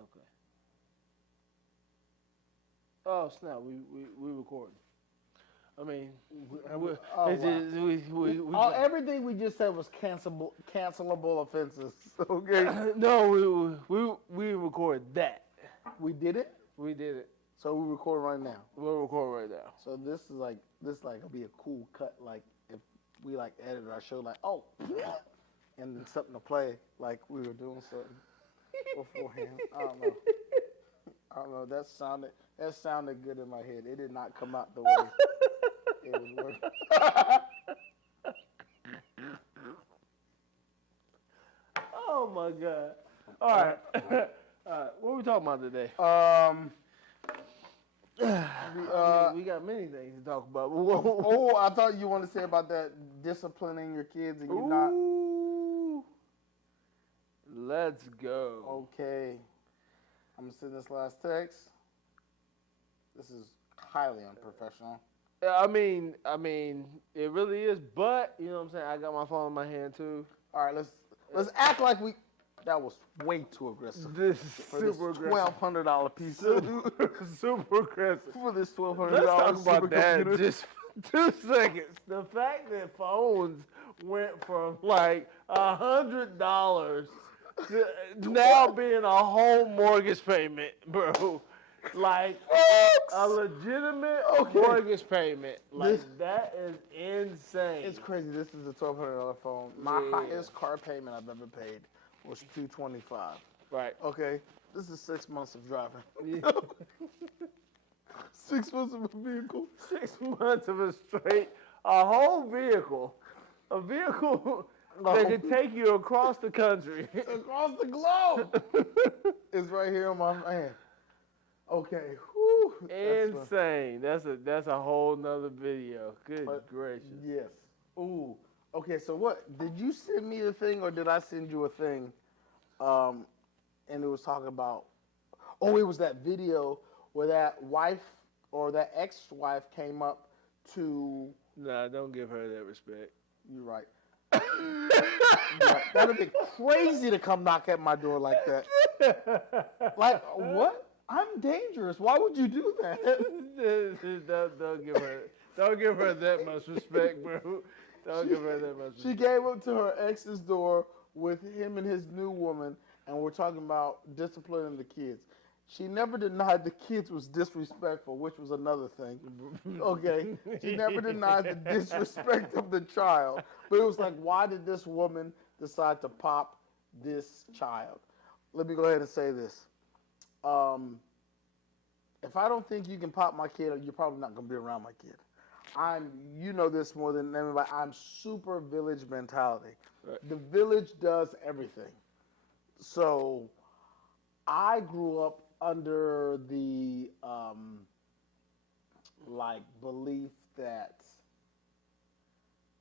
Okay. Oh snap! We recording. I mean, Oh, it's wow. just, we Everything we just said was cancelable offenses. Okay, no, we record that. we did it, We did it. so we record right now. We'll record right now. So this will be a cool cut. Like if we like edited our show, like and then something to play, like we were doing something beforehand. I don't know. That sounded good in my head. It did not come out the way it was working. Oh my god! All right, all right. What are we talking about today? We got many things to talk about. Oh, I thought you wanted to say about that disciplining your kids and you not. Ooh, let's go. Okay. I'm gonna send this last text. This is highly unprofessional. I mean, it really is. But you know what I'm saying. I got my phone in my hand too. All right, let's act like we. That was way too aggressive. This is For super this aggressive. $1,200 piece. Super aggressive. For this $1,200 Let's talk about that supercomputer. just for 2 seconds. The fact that phones went from like $100 to now being a home mortgage payment, bro. Like a legitimate mortgage payment. Like that is insane. It's crazy. This is a $1,200 phone. My highest car payment I've ever paid was $225. Right. Okay, this is 6 months of driving. Yeah. 6 months of a vehicle. 6 months of a whole vehicle. A vehicle that can take you across the country. Across the globe. It's right here on my hand. Okay. Whew. Insane. That's a whole nother video. Good gracious. Yes. Ooh. Okay, so what? Did you send me the thing or did I send you a thing? And it was talking about, it was that video where that wife or that ex-wife came up to. Nah, don't give her that respect. You're right. That would be crazy to come knock at my door like that. Like, what? I'm dangerous. Why would you do that? Don't give her that much respect, bro. Don't give her that much respect. She gave up to her ex's door with him and his new woman, and we're talking about disciplining the kids. She never denied the kids was disrespectful, which was another thing. Okay? She never denied the disrespect of the child. But it was like, why did this woman decide to pop this child? Let me go ahead and say this. If I don't think you can pop my kid, you're probably not going to be around my kid. You know this more than anybody, I'm super village mentality. Right. The village does everything. So I grew up under the belief that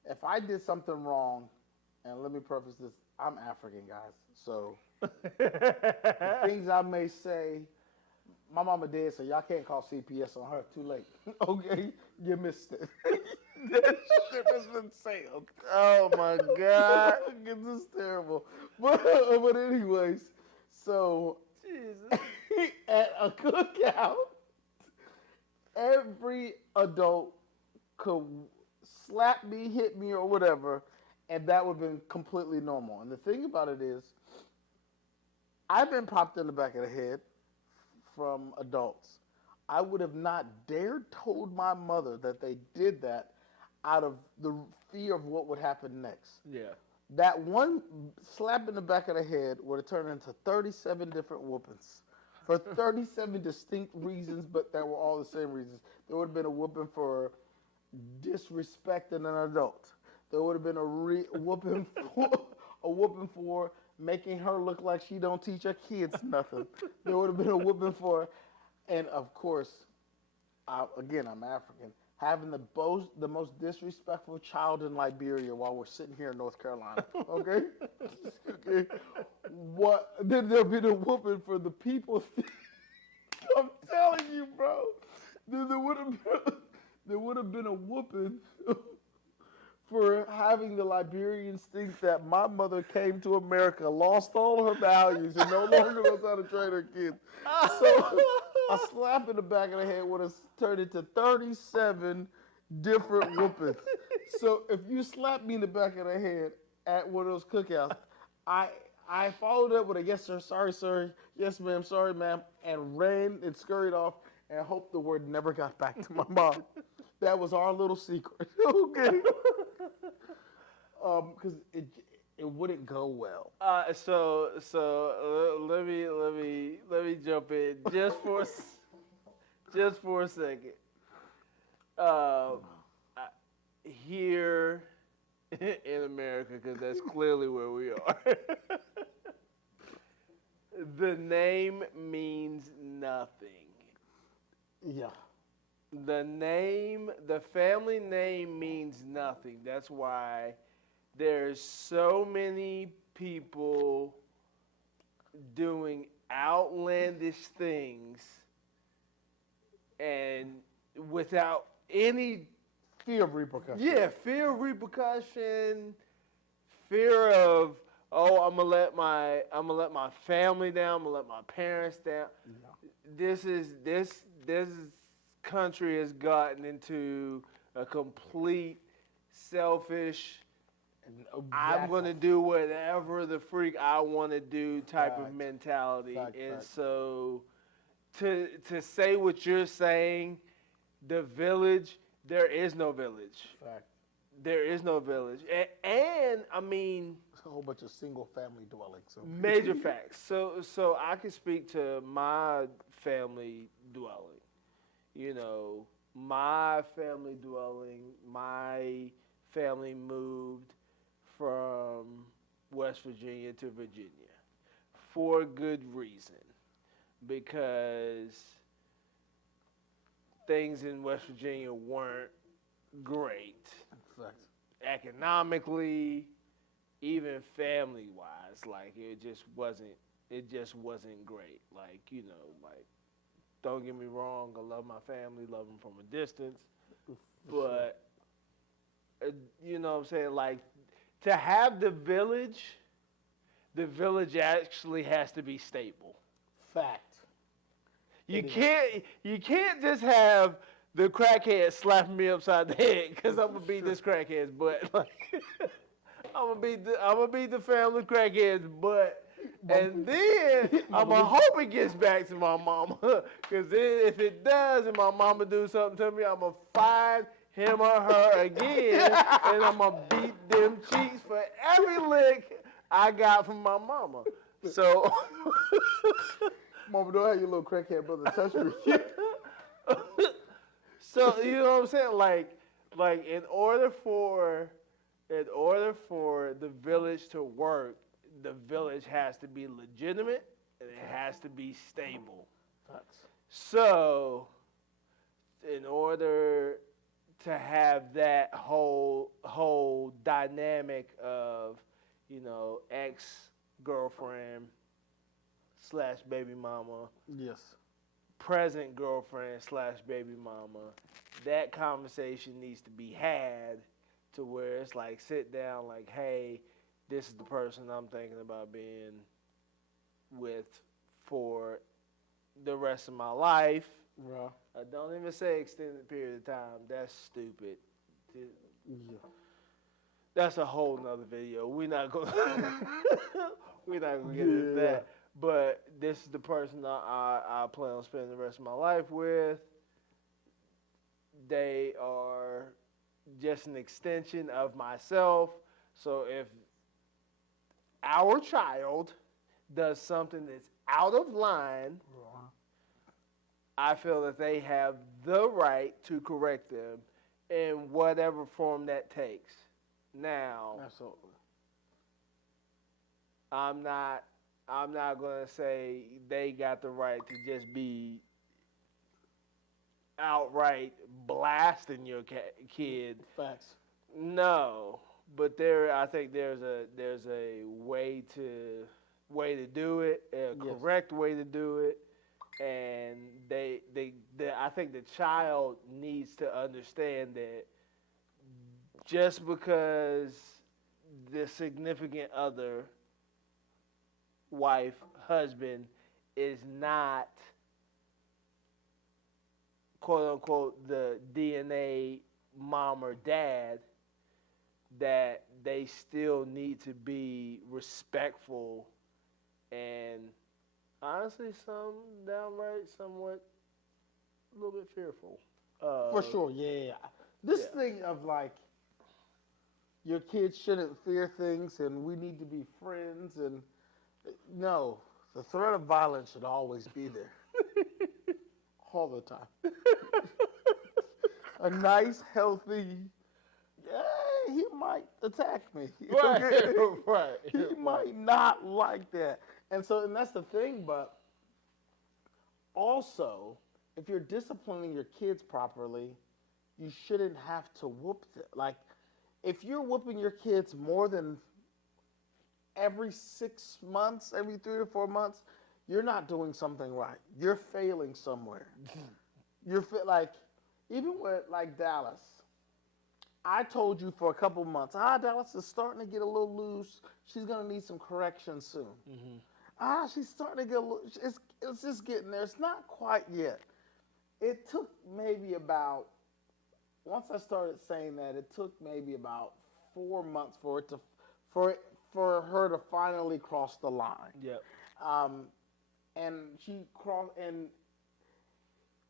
if I did something wrong, and let me preface this, I'm African, guys. So the things I may say, my mama dead, so y'all can't call CPS on her. Too late. Okay? You missed it. That ship has been sailed. Oh, my God. This is terrible. But anyways, so Jesus. at a cookout, every adult could slap me, hit me, or whatever, and that would have been completely normal. And the thing about it is, I've been popped in the back of the head from adults. I would have not dared told my mother that they did that out of the fear of what would happen next. Yeah. That one slap in the back of the head would have turned into 37 different whoopings for 37 distinct reasons, but that were all the same reasons. There would have been a whooping for disrespecting an adult. There would have been a whooping for making her look like she don't teach her kids nothing. There would have been a whooping for, and of course, I'm African, having the most disrespectful child in Liberia while we're sitting here in North Carolina. Okay? Okay. What? Then there'll be the whooping for the people. I'm telling you, bro. Then there would have been a whooping for having the Liberians think that my mother came to America, lost all her values, and no longer knows how to train her kids. So a slap in the back of the head would have turned into 37 different whoopings. So if you slap me in the back of the head at one of those cookouts, I followed up with a yes sir, sorry sir, yes ma'am, sorry ma'am, and ran and scurried off and hoped the word never got back to my mom. That was our little secret. Okay. Because it wouldn't go well. So let me jump in just for a second. Here in America, because that's clearly where we are. The name means nothing. Yeah. The family name means nothing. That's why there's so many people doing outlandish things and without any fear of repercussion. Yeah, fear of repercussion, fear of I'm gonna let my family down, I'm gonna let my parents down. No. This country has gotten into a complete selfish, I'm going to do whatever the freak I want to do type of mentality. So to say what you're saying, the village, there is no village. Fact. There is no village. And I mean, it's a whole bunch of single family dwellings. So. Major facts. So I can speak to my family dwelling. You know, my family dwelling, my family moved from West Virginia to Virginia for good reason, because things in West Virginia weren't great. Economically, even family-wise, like it just wasn't great. Like, you know, like, don't get me wrong, I love my family, love them from a distance, but you know what I'm saying, like, to have the village actually has to be stable. Fact. You can't just have the crackhead slapping me upside the head, because I'm gonna beat this crackhead's butt. Like, I'm gonna beat the family crackhead's butt, and then I'm gonna hope it gets back to my mama. Because then if it does, and my mama do something to me, I'm gonna find him or her again, and I'm gonna beat them cheeks for every lick I got from my mama. So, mama, don't have your little crackhead brother touch me. So, you know what I'm saying? Like in order for the village to work, the village has to be legitimate and it has to be stable. So, in order to have that whole dynamic of, you know, ex-girlfriend / baby mama. Yes. Present girlfriend / baby mama, that conversation needs to be had to where it's like, sit down, like, hey, this is the person I'm thinking about being with for the rest of my life. Yeah. Don't even say extended period of time. That's stupid. Yeah. That's a whole nother video. We're not gonna get into that. But this is the person I plan on spending the rest of my life with. They are just an extension of myself. So if our child does something that's out of line, I feel that they have the right to correct them in whatever form that takes. Now, absolutely. I'm not going to say they got the right to just be outright blasting your kid. Facts. No, but I think there's a way to do it, a correct way to do it, and I think the child needs to understand that just because the significant other, wife, husband, is not quote unquote the DNA mom or dad, that they still need to be respectful and honestly some downright somewhat a little bit fearful. For sure, yeah. This thing of like your kids shouldn't fear things and we need to be friends and no, the threat of violence should always be there. All the time. A nice, healthy, yeah, he might attack me. Right, right. He might not like that. And that's the thing, but also, if you're disciplining your kids properly, you shouldn't have to whoop them. Like, if you're whooping your kids more than every 6 months, every 3 or 4 months, you're not doing something right. You're failing somewhere. Like, even with like Dallas, I told you for a couple months, Dallas is starting to get a little loose. She's gonna need some correction soon. She's starting to get a little. It's just getting there. It's not quite yet. It took maybe about, once I started saying that, it took maybe about 4 months for her to finally cross the line. Yep. And she crossed, and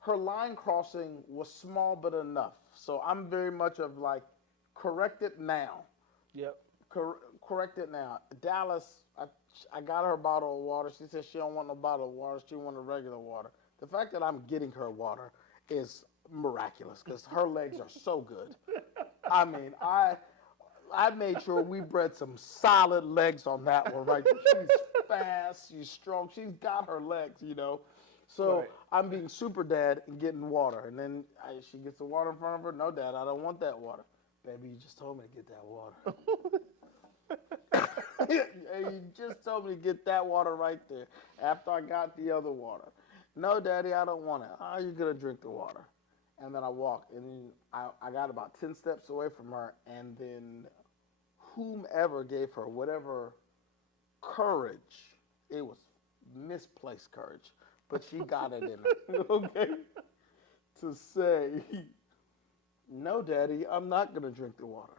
her line crossing was small but enough. So I'm very much of like, correct it now. Yep. Correct it now. Dallas, I got her a bottle of water. She said she don't want no bottle of water. She want a regular water. The fact that I'm getting her water is miraculous because her legs are so good. I mean, I made sure we bred some solid legs on that one, right? She's fast, she's strong, she's got her legs, you know. So right. I'm being super dad and getting water. And then she gets the water in front of her. No, Dad, I don't want that water. Baby, you just told me to get that water. You just told me to get that water right there after I got the other water. No, Daddy, I don't want it. How are you going to drink the water? And then I walked, and then I got about 10 steps away from her, and then whomever gave her whatever courage, it was misplaced courage, but she got it in her, okay, to say, no, Daddy, I'm not going to drink the water.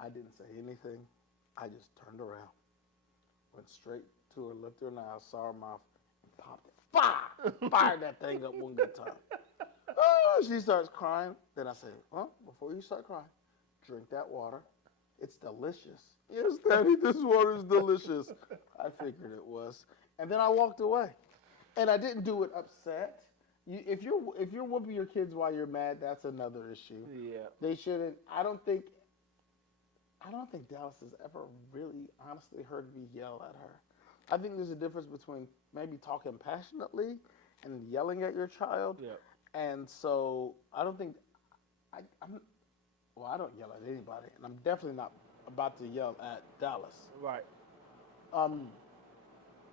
I didn't say anything. I just turned around, went straight to her, lifted her now, saw her mouth, and popped it. Fire! Fired that thing up one good time. Oh, she starts crying. Then I say, well, before you start crying, drink that water. It's delicious. Yes, Daddy, this water is delicious. I figured it was. And then I walked away. And I didn't do it upset. If you're whooping your kids while you're mad, that's another issue. Yeah. They shouldn't. I don't think Dallas has ever really honestly heard me yell at her. I think there's a difference between maybe talking passionately and yelling at your child. Yeah. And so I don't think I don't yell at anybody, and I'm definitely not about to yell at Dallas. Right.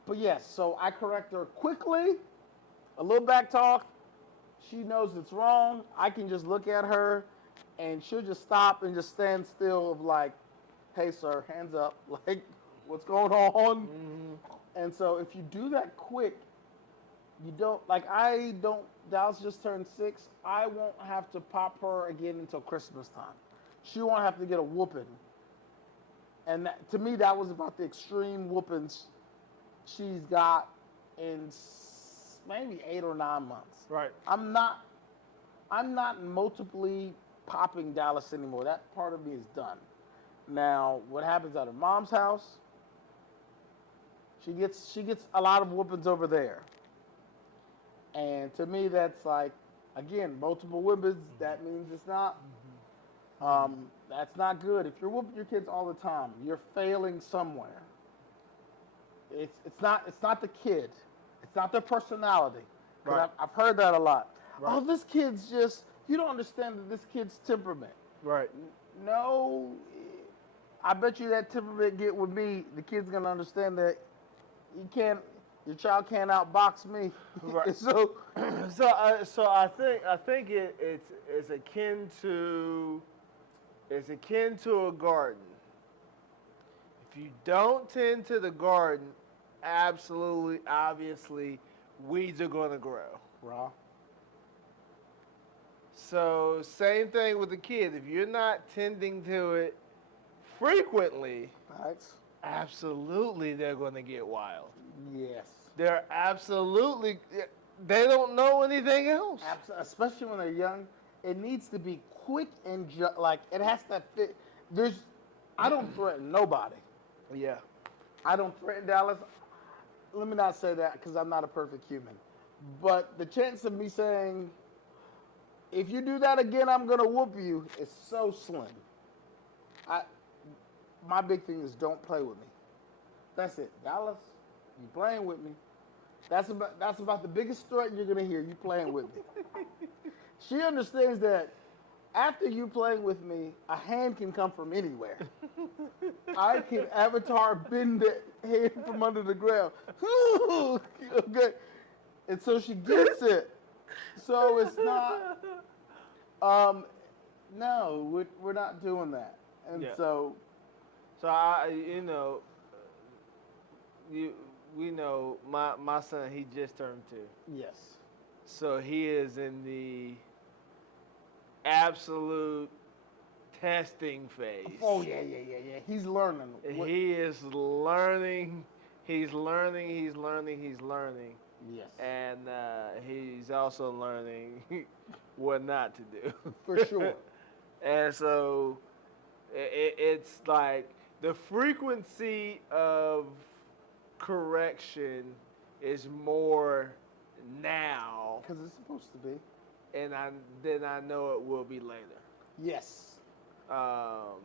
But yes, so I correct her quickly. A little back talk. She knows it's wrong. I can just look at her, and she'll just stop and just stand still of like, hey, sir, hands up. Like, what's going on? Mm-hmm. And so if you do that quick, you don't, like Dallas just turned 6. I won't have to pop her again until Christmas time. She won't have to get a whooping. And to me, that was about the extreme whoopings she's got in maybe 8 or 9 months. Right. I'm not multiply popping Dallas anymore. That part of me is done. Now, what happens at her mom's house? She gets a lot of whoopings over there. And to me, that's like, again, multiple whoopings. That means it's not. That's not good. If you're whooping your kids all the time, you're failing somewhere. It's not the kid. It's not their personality. Right. I've heard that a lot. Right. Oh, this kid's just, you don't understand that this kid's temperament. Right. No, I bet you that temperament get with me, the kid's gonna understand that your child can't outbox me. Right. So I think it's akin to It's akin to a garden. If you don't tend to the garden, absolutely, obviously, weeds are going to grow. Raw. So, same thing with the kids. If you're not tending to it frequently, Facts. absolutely they're going to get wild. Yes. They're absolutely, they don't know anything else. Especially when they're young, it needs to be quick and like it has to fit. I don't threaten nobody. Yeah. I don't threaten Dallas. Let me not say that because I'm not a perfect human. But the chance of me saying, if you do that again, I'm gonna whoop you, is so slim. I, my big thing is don't play with me. That's it, Dallas. You playing with me? That's about the biggest threat you're gonna hear. You playing with me. She understands that after you playing with me, a hand can come from anywhere. I can avatar bend the hand from under the ground. Okay. And so she gets it. So it's not. No, we're not doing that. And Yeah. so. So we know my son, he just turned 2. Yes. So he is in the absolute testing phase. Oh yeah. He's learning. He is learning. He's learning. Yes. And he's also learning what not to do. For sure. And so it's like the frequency of correction is more now, Because it's supposed to be. and then I know it will be later. Yes. And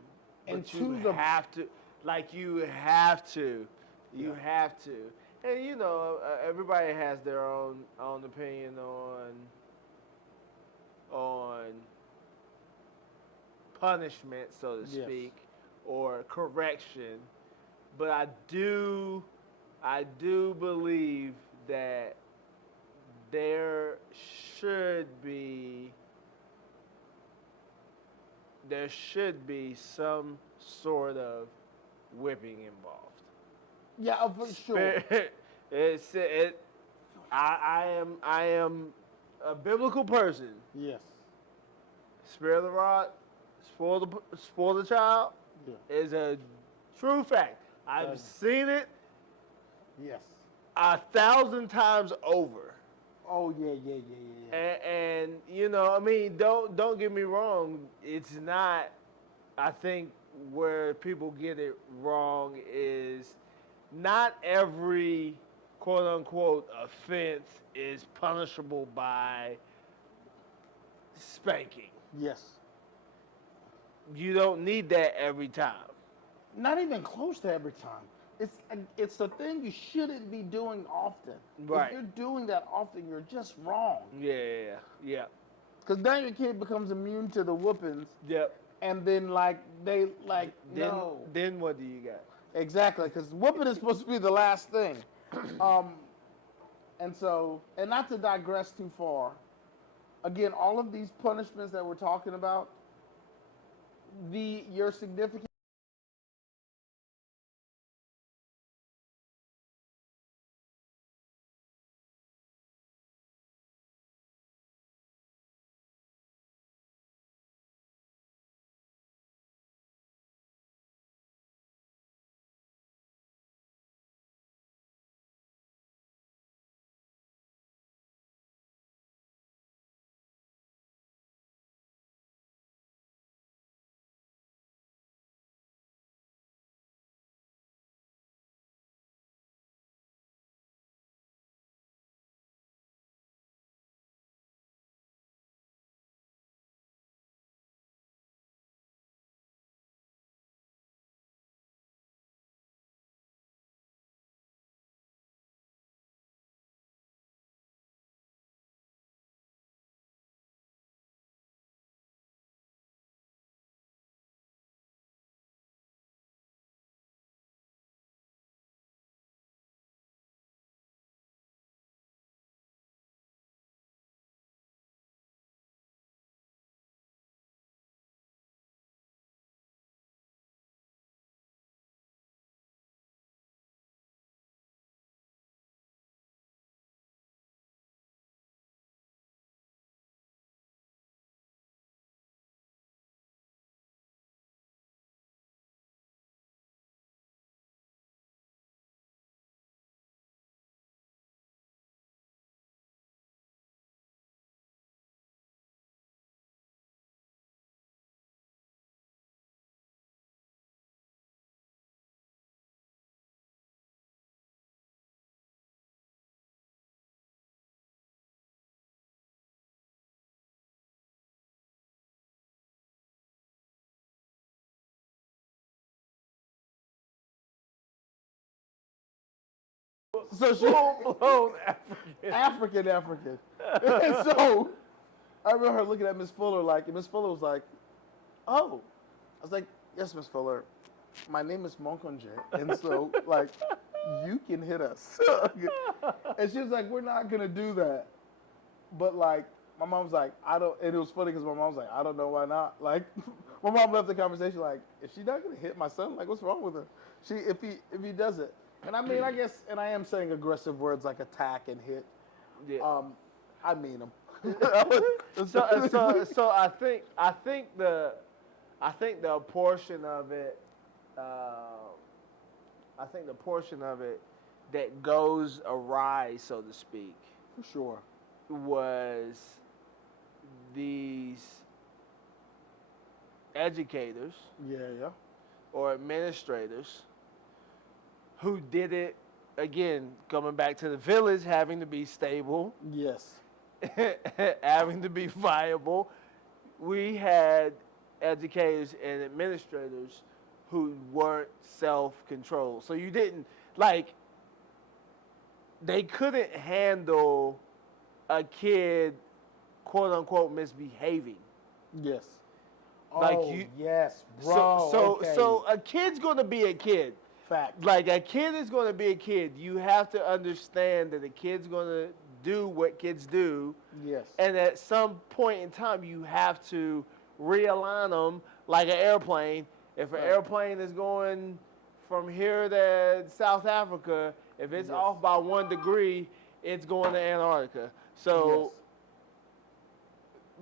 And you to the- have to, like you have to, and everybody has their own opinion on punishment, so to Yes. speak, or correction. But I do believe that there should be some sort of whipping involved. Yeah, for sure. I am a biblical person. Yes. Spare the rod, spoil the child Yeah. is a true fact. I've seen it Yes. 1,000 times over. Oh yeah. And don't get me wrong. It's not. I think where people get it wrong is not every quote unquote offense is punishable by spanking. Yes. You don't need that every time. Not even close to every time. It's the thing you shouldn't be doing often. Right. If you're doing that often, you're just wrong. Yeah. Because now your kid becomes immune to the whoopings, Yep. and then no. Then what do you got? Exactly, because whooping is supposed to be the last thing. And not to digress too far, again, all of these punishments that we're talking about, your significant So she full-blown African. And so I remember her looking at Miss Fuller like, and Miss Fuller was like, "Oh," I was like, "Yes, Miss Fuller, my name is Monkonje, and so like, you can hit us." And she was like, "We're not gonna do that," but like, my mom was like, "I don't," and it was funny because my mom was like, "I don't know why not." Like, my mom left the conversation like, "Is she not gonna hit my son? Like, what's wrong with her? If he does it." And I mean, I guess, and I am saying aggressive words like attack and hit. Yeah. I mean them. So I think the portion of it, I think the portion of it that goes awry, so to speak, For sure. was these educators Yeah. or administrators who did it, again, coming back to the village, having to be stable, Yes. having to be viable. We had educators and administrators who weren't self-controlled. So you didn't, like, they couldn't handle a kid, quote unquote, misbehaving. Yes. Like oh, you- yes, bro. So a kid's gonna be a kid. Fact. Like a kid is gonna be a kid. You have to understand that a kid's gonna do what kids do, Yes. and at some point in time, you have to realign them like an airplane. If an Right. airplane is going from here to South Africa, if it's Yes. off by 1 degree, it's going to Antarctica. So,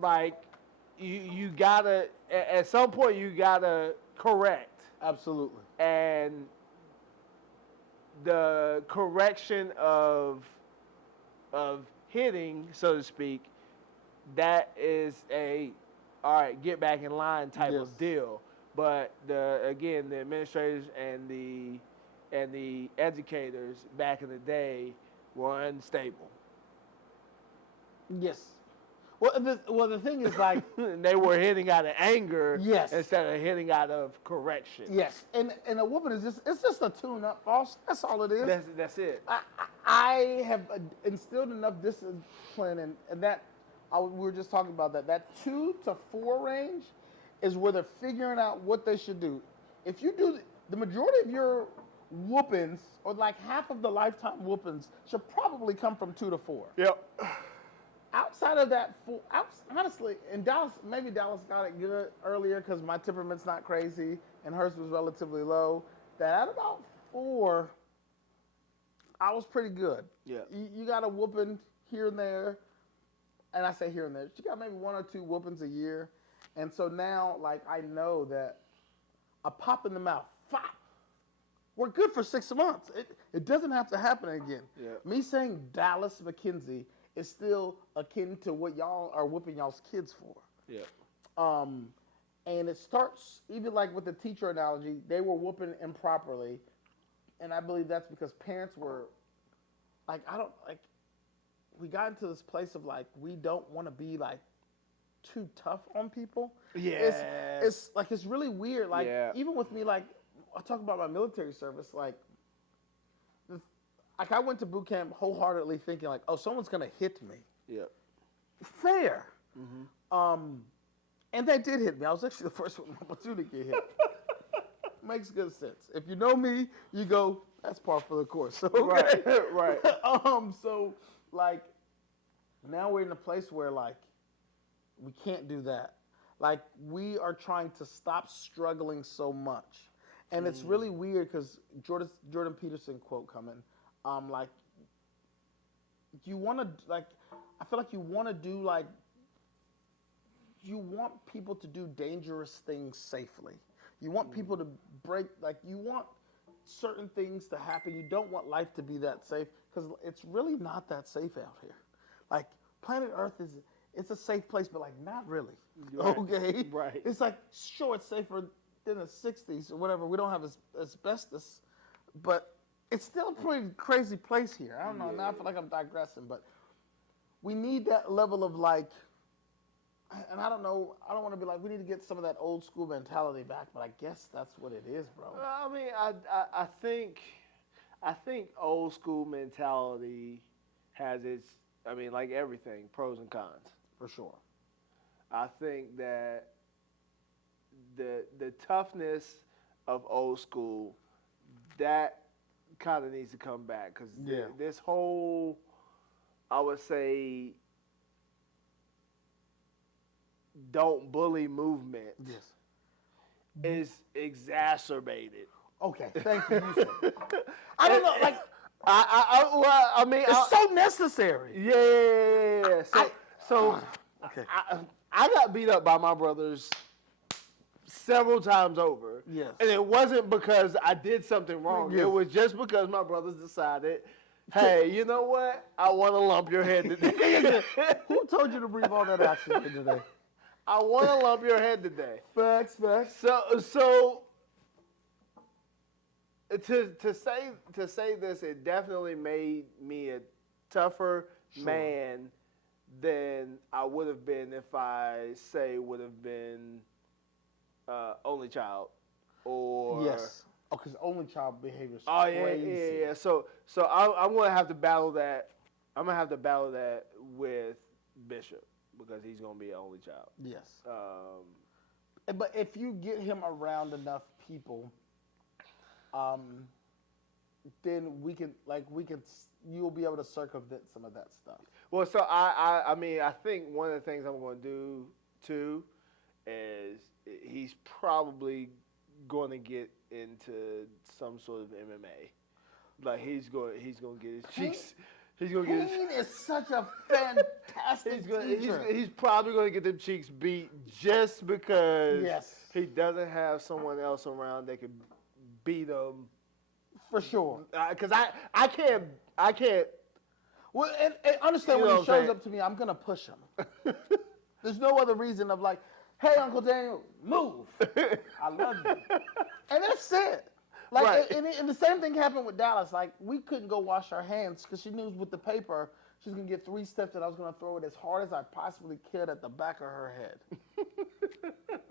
like, you gotta, at some point, you gotta correct. Absolutely. And the correction of hitting, so to speak, that is a all right, get back in line type Yes. of deal. But the administrators and the educators back in the day were unstable. Yes. Well, the thing is, like, They were hitting out of anger Yes. instead of hitting out of correction. yes, and a whooping is it's just a tune-up, boss. That's all it is. That's it. I have instilled enough discipline, and that we were just talking about that 2 to 4 range is where they're figuring out what they should do. If you do the majority of your whoopings, or like half of the lifetime whoopings, should probably come from 2 to 4. Yep. Outside of that, honestly, in Dallas, maybe Dallas got it good earlier because my temperament's not crazy and hers was relatively low. That at about 4, I was pretty good. Yeah. You got a whooping here and there, and I say here and there. She got maybe 1 or 2 whoopings a year, and so now, like, I know that a pop in the mouth, fop, we're good for 6 months. It doesn't have to happen again. Yeah. Me saying Dallas McKenzie is still akin to what y'all are whooping y'all's kids for. Yeah. And it starts, even like with the teacher analogy, they were whooping improperly. And I believe that's because parents were, like, we got into this place of, like, we don't want to be, like, too tough on people. Yeah. It's like, it's really weird. Like, Yeah. even with me, like, I talk about my military service, like I went to boot camp wholeheartedly thinking, like, oh, someone's going to hit me. Yeah. Fair. Mm-hmm. And they did hit me. I was actually the first one to get hit. Makes good sense. If you know me, you go, that's par for the course. Okay? Right. So, like, now we're in a place where, like, we can't do that. Like, we are trying to stop struggling so much. And it's really weird because Jordan Peterson quote coming, like, you want to, like, I feel like you want to do, like, you want people to do dangerous things safely. You want people to break, like, you want certain things to happen. You don't want life to be that safe because it's really not that safe out here. Like, planet Earth it's a safe place, but, like, not really. Right. Okay? Right. It's like, sure, it's safer than the 60s or whatever. We don't have asbestos, but it's still a pretty crazy place here. I don't know. Now I feel like I'm digressing, but we need that level of, like, and I don't know, I don't want to be like, we need to get some of that old school mentality back, but I guess that's what it is, bro. I mean, I I think old school mentality has its, I mean, like everything, pros and cons. For sure. I think that the toughness of old school, that kind of needs to come back because this whole, I would say, don't bully movement is exacerbated. Okay, thank you. I don't know, like I mean, it's so necessary. Yeah. So Okay. I got beat up by my brothers several times over. Yes. And it wasn't because I did something wrong. Yes. It was just because my brothers decided, hey, you know what? I want to lump your head today. Who told you to breathe all that oxygen today? I want to lump your head today. Facts. So to say this, it definitely made me a tougher man than I would have been if I would have been only child or yes. Oh, because only child behavior is crazy. Yeah. So I'm gonna have to battle that. I'm gonna have to battle that with Bishop because he's gonna be an only child. Yes. But if you get him around enough people, then you'll be able to circumvent some of that stuff. Well, so I mean, I think one of the things I'm going to do too is he's probably going to get into some sort of MMA. Like he's going to get his cheeks. He's going to get. Kane is such a fantastic teacher. He's probably going to get them cheeks beat just because yes. he doesn't have someone else around that can beat him. For sure. Because I can't. Well, and understand when he shows up to me, I'm going to push him. There's no other reason of like, hey, Uncle Daniel, move. I love you. And that's it. Like, right. and the same thing happened with Dallas. Like, we couldn't go wash our hands because she knew with the paper, she was going to get 3 steps and I was going to throw it as hard as I possibly could at the back of her head.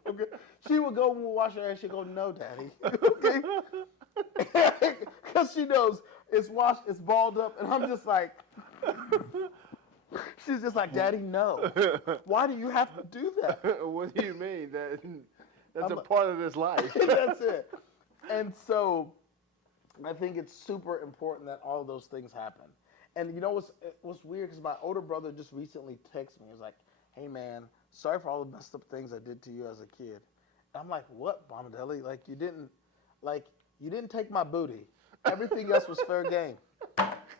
Okay. She would go when we wash her hands. She'd go, no, Daddy. Okay. Because she knows it's washed, it's balled up, and I'm just like, she's just like, Daddy, no. Why do you have to do that? What do you mean? That's a part of this life. That's it. And so I think it's super important that all of those things happen. And you know what's weird, because my older brother just recently texted me. He was like, hey, man, sorry for all the messed up things I did to you as a kid. And I'm like, what, Bonadelli? Like, you didn't take my booty. Everything else was fair game,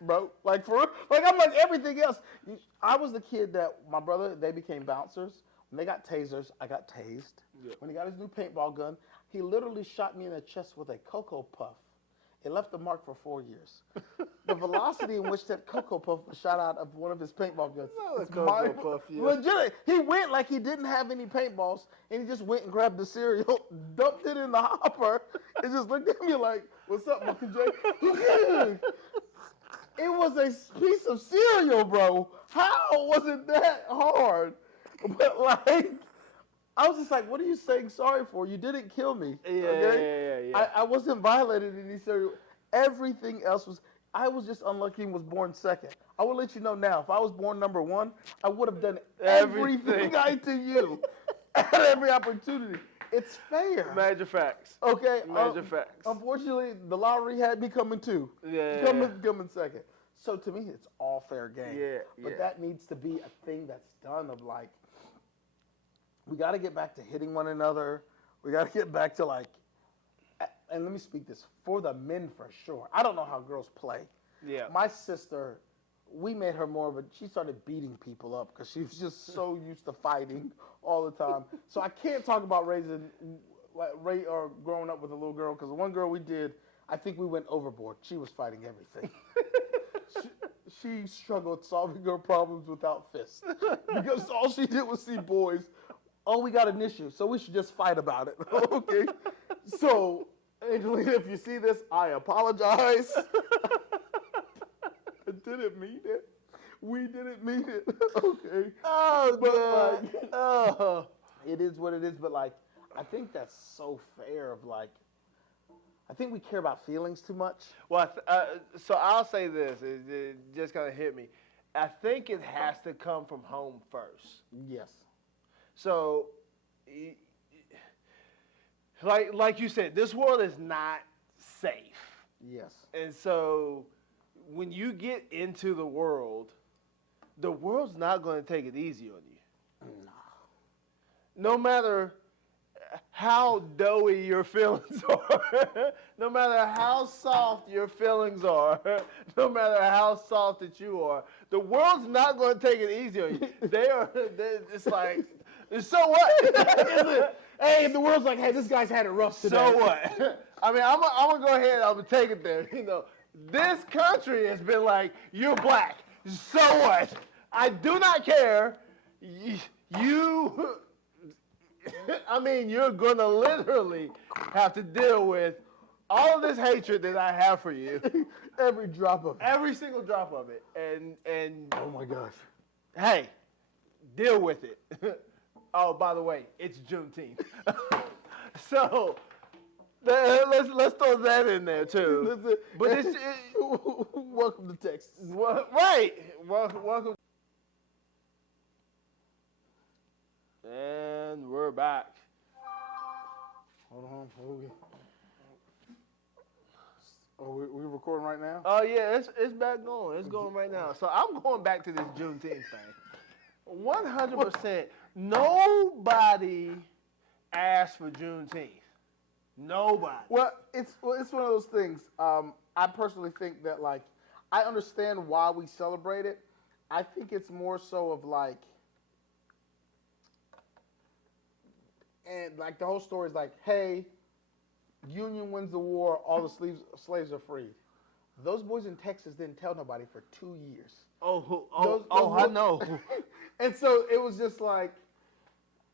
bro. Like, I'm like, everything else. I was the kid that my brother, they became bouncers. When they got tasers, I got tased. Yeah. When he got his new paintball gun, he literally shot me in the chest with a Cocoa Puff. It left a mark for 4 years. The velocity in which that Cocoa Puff was shot out of one of his paintball guns. No, Cocoa Puff, yeah. Legit. He went like he didn't have any paintballs, and he just went and grabbed the cereal, dumped it in the hopper, and just looked at me like, what's up, Uncle Jay? It was a piece of cereal, bro. How was it that hard? But like, I was just like, what are you saying sorry for? You didn't kill me. Yeah. I wasn't violated in any cereal. Everything else was, I was just unlucky and was born second. I will let you know now, if I was born number 1, I would have done everything I to you at every opportunity. It's fair. Major facts. Okay. Major facts. Unfortunately, the lottery had me coming 2. Coming second. So to me, it's all fair game. Yeah. But that needs to be a thing that's done of like, we got to get back to hitting one another. We got to get back to like, and let me speak this, for the men for sure. I don't know how girls play. Yeah. My sister, we made her more of a, she started beating people up because she was just so used to fighting all the time. So I can't talk about or growing up with a little girl, because the one girl we did, I think we went overboard. She was fighting everything. She struggled solving her problems without fists because all she did was see boys. Oh, we got an issue, so we should just fight about it. Okay? So, Angelina, if you see this, I apologize. I didn't mean it. We didn't mean it. Okay? Oh, God. It is what it is, but, like, I think that's so fair of, like, I think we care about feelings too much. Well, so I'll say this. It just kind of hit me. I think it has to come from home first. Yes. So, like you said, this world is not safe. Yes. And so, when you get into the world's not going to take it easy on you. No matter how doughy your feelings are, no matter how soft your feelings are, no matter how soft that you are, the world's not going to take it easy on you. They're it's like, so what? Hey, the world's like, hey, this guy's had it rough today. So what? I mean, I'm going to go ahead, I'm going to take it there. You know, this country has been like, you're black. So what? I do not care. I mean, you're going to literally have to deal with all of this hatred that I have for you. Every drop of it. Every single drop of it. And oh my gosh. Hey, deal with it. Oh, by the way, it's Juneteenth. So let's throw that in there too. But this welcome to Texas. Right. Welcome. And we're back. Hold on. Oh, we recording right now? Oh yeah, it's back going. It's going right now. So I'm going back to this Juneteenth thing. 100%. Nobody asked for Juneteenth. Nobody. Well, it's one of those things. I personally think that, like, I understand why we celebrate it. I think it's more so of like, and like the whole story is like, hey, Union wins the war, all the slaves are freed. Those boys in Texas didn't tell nobody for 2 years. I know. And so it was just like,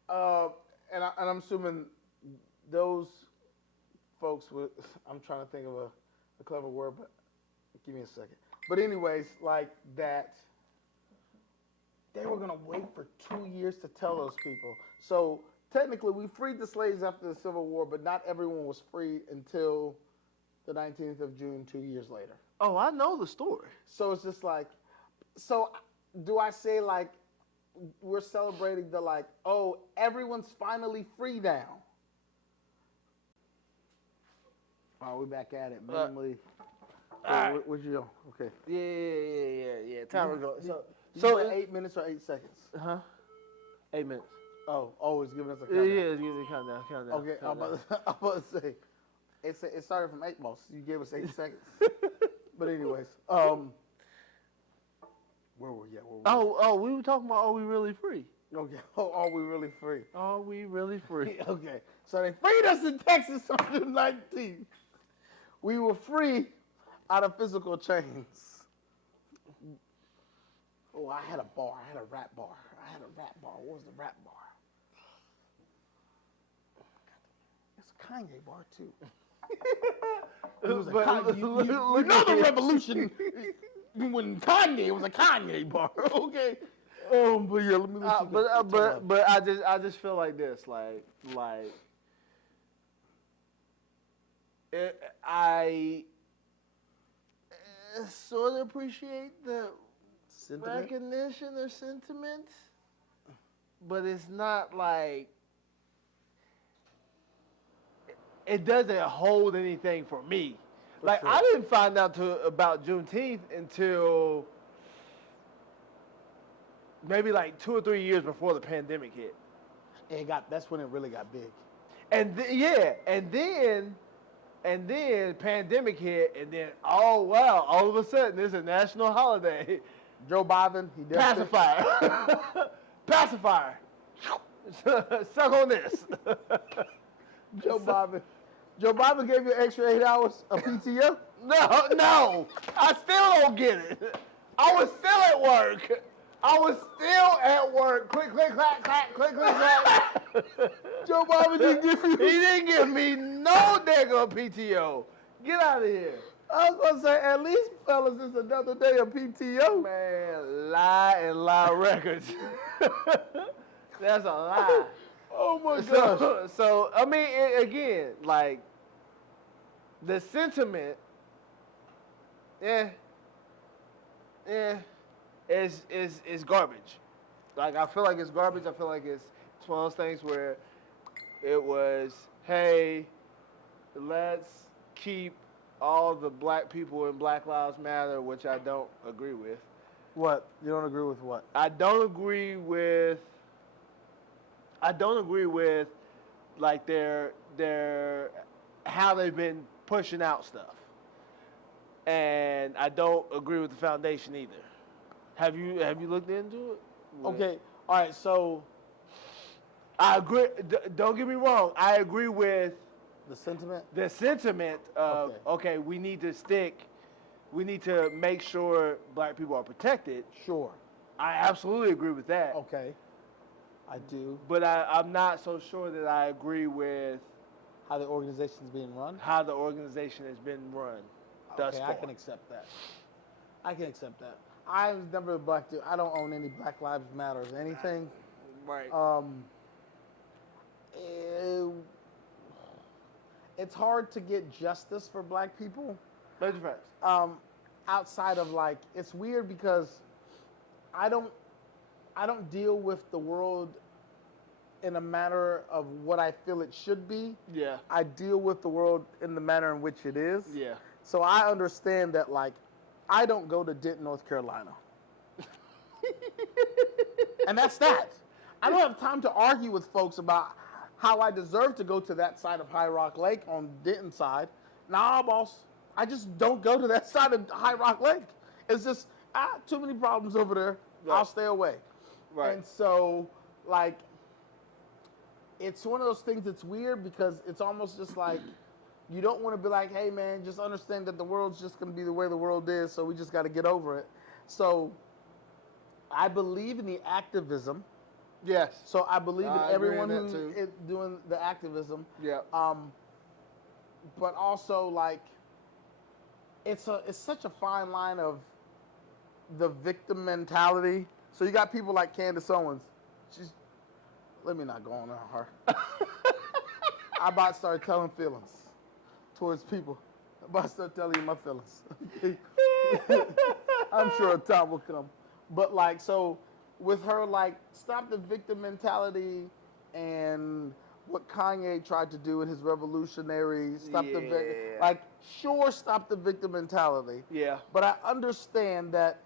and I'm assuming those folks would, I'm trying to think of a clever word, but give me a second. But anyways, like that, they were going to wait for 2 years to tell those people. So technically, we freed the slaves after the Civil War, but not everyone was freed until the 19th of June, 2 years later. Oh, I know the story. So it's just like, so do I say like, we're celebrating the like, oh, everyone's finally free now? Oh, we're back at it. Minimally. Right. What'd you do? Okay. Yeah. Time to go. So 8 minutes or 8 seconds? Huh? 8 minutes. Oh, it's giving us a countdown. Yeah, it's giving me a countdown. Okay, I'm about to say, it started from 8 most. You gave us 8 seconds. But anyways, where were we? We were talking about, are we really free? Okay. Oh, are we really free? Are we really free? Okay. So they freed us in Texas on the 19th. We were free out of physical chains. Oh, I had a bar. I had a rap bar. What was the rap bar? It's a Kanye bar, too. It was you know the revolution when Kanye was a Kanye bar, okay? But yeah, let me but I just feel like this, I sort of appreciate the sentiment? recognition or sentiment, but it's not like it doesn't hold anything for me. Like, sure. I didn't find out about Juneteenth until maybe like 2 or 3 years before the pandemic hit. That's when it really got big. And then pandemic hit, and then all of a sudden it's a national holiday. Joe Biden, he did pacifier. Pacifier. Suck on this. Joe Biden gave you an extra 8 hours of PTO? No. I still don't get it. I was still at work. Click, click, clack, clack, click, click, clack. Joe Biden didn't give you. He didn't give me no daggone PTO. Get out of here. I was going to say, at least, fellas, it's another day of PTO. Man, lie records. That's a lie. Oh, my gosh. So I mean, again, like, The sentiment, eh, eh, is garbage. Like, I feel like it's garbage. I feel like it's one of those things where it was, hey, let's keep all the black people in Black Lives Matter, which I don't agree with. What? You don't agree with what? I don't agree with like their how they've been pushing out stuff. And I don't agree with the foundation either. Have you looked into it? Okay. All right. So I agree. Don't get me wrong. I agree with the sentiment. the sentiment of okay, we need to make sure black people are protected. Sure. I absolutely agree with that. Okay. I do. But I'm not so sure that I agree with How the organization's being run. how the organization has been run thus far. I can accept that. I was never a black dude. I don't own any Black Lives Matters anything. Right. It's hard to get justice for black people. That's facts. Outside of like, it's weird because I don't deal with the world in a manner of what I feel it should be. Yeah. I deal with the world in the manner in which it is. Yeah. So I understand that, like, I don't go to Denton, North Carolina. And that's that. I don't have time to argue with folks about how I deserve to go to that side of High Rock Lake on Denton side. Nah, boss. I just don't go to that side of High Rock Lake. It's just, too many problems over there. Right. I'll stay away. Right. And so, like, it's one of those things that's weird because it's almost just like, you don't want to be like, hey, man, just understand that the world's just going to be the way the world is, so we just got to get over it. So I believe in the activism. Yes. So I believe in everyone agree in who that too. is doing the activism. Yeah. But also, like, it's such a fine line of the victim mentality. So you got people like Candace Owens. Let me not go on her. I about to start telling feelings towards people. I'm about to start telling you my feelings. I'm sure a time will come. But, like, so with her, like, stop the victim mentality and what Kanye tried to do in his revolutionary, stop the victim mentality. Yeah. But I understand that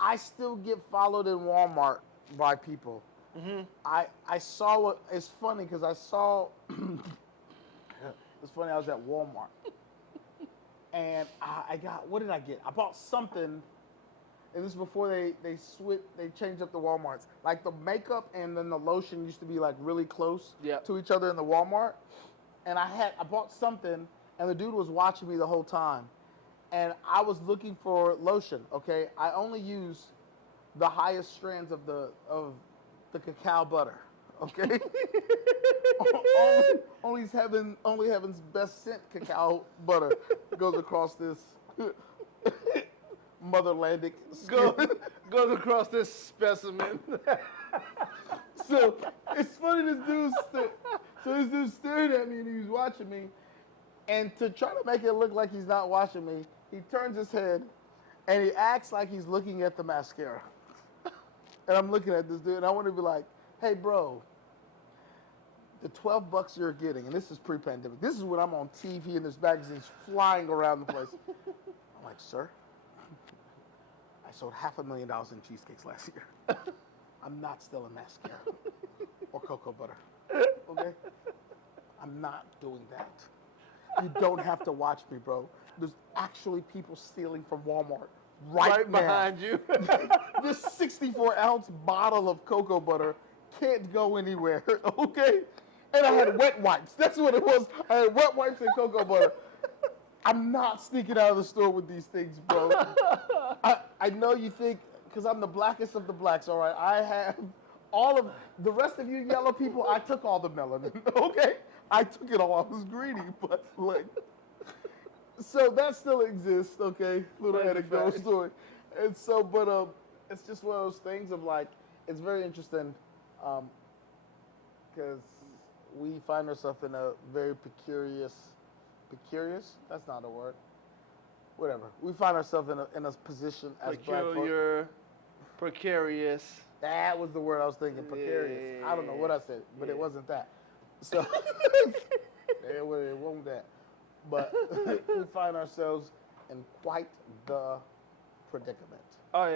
I still get followed in Walmart by people. Mm-hmm. I saw what, it's funny because I saw, it's funny, I was at Walmart and I got, what did I get? I bought something. And this is before they changed up the Walmarts. Like the makeup and then the lotion used to be like really close to each other in the Walmart. And I bought something and the dude was watching me the whole time. And I was looking for lotion, okay? I only use the highest strands of the cacao butter, okay? only heaven's best scent cacao butter goes across this motherlandic goes across this specimen. So it's funny, this dude's staring at me and he was watching me, and to try to make it look like he's not watching me, he turns his head and he acts like he's looking at the mascara. And I'm looking at this dude and I want to be like, hey bro, the $12 you're getting, and this is pre-pandemic, this is when I'm on TV and there's magazines flying around the place. I'm like, sir, I sold $500,000 in cheesecakes last year. I'm not stealing mascara or cocoa butter, okay? I'm not doing that. You don't have to watch me, bro. There's actually people stealing from Walmart right now. Behind you. This 64-ounce bottle of cocoa butter can't go anywhere, okay? And I had wet wipes. That's what it was. I had wet wipes and cocoa butter. I'm not sneaking out of the store with these things, bro. I know you think, because I'm the blackest of the blacks, all right? I have all of, the rest of you yellow people, I took all the melanin, okay? I took it all. I was greedy, but like, so that still exists, okay? Little anecdote story. And so, but it's just one of those things of like, it's very interesting because we find ourselves in a very precarious precarious. That's not a word. Whatever. We find ourselves in a position as black folks. Peculiar, precarious. That was the word I was thinking. Precarious. I don't know what I said, but it wasn't that. So it wasn't that. But we find ourselves in quite the predicament. Oh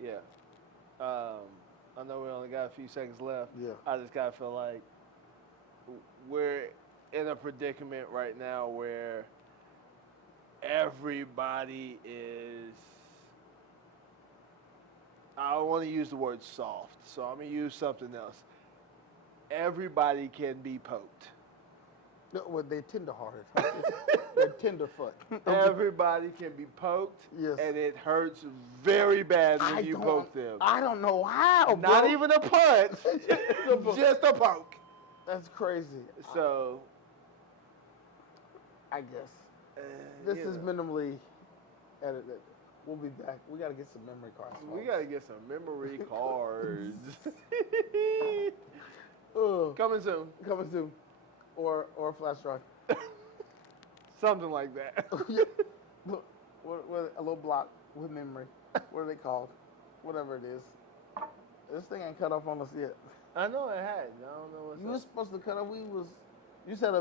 yeah. I know we only got a few seconds left. Yeah. I just gotta feel like we're in a predicament right now where everybody is. I don't want to use the word soft, so I'm gonna use something else. Everybody can be poked. No, well, they're tenderhearted. They're tenderfoot. Everybody can be poked, Yes. and it hurts very bad when you poke them. I don't know how, bro. Not even a punch, just a poke. That's crazy. So, I guess this is minimally edited. We'll be back. We got to get some memory cards. We got to get some memory cards. Coming soon. Coming soon. Or a flash drive. Something like that. What, a little block with memory. What are they called? Whatever it is. This thing ain't cut off on us yet. I know it had. I don't know what's You were supposed to cut off. You said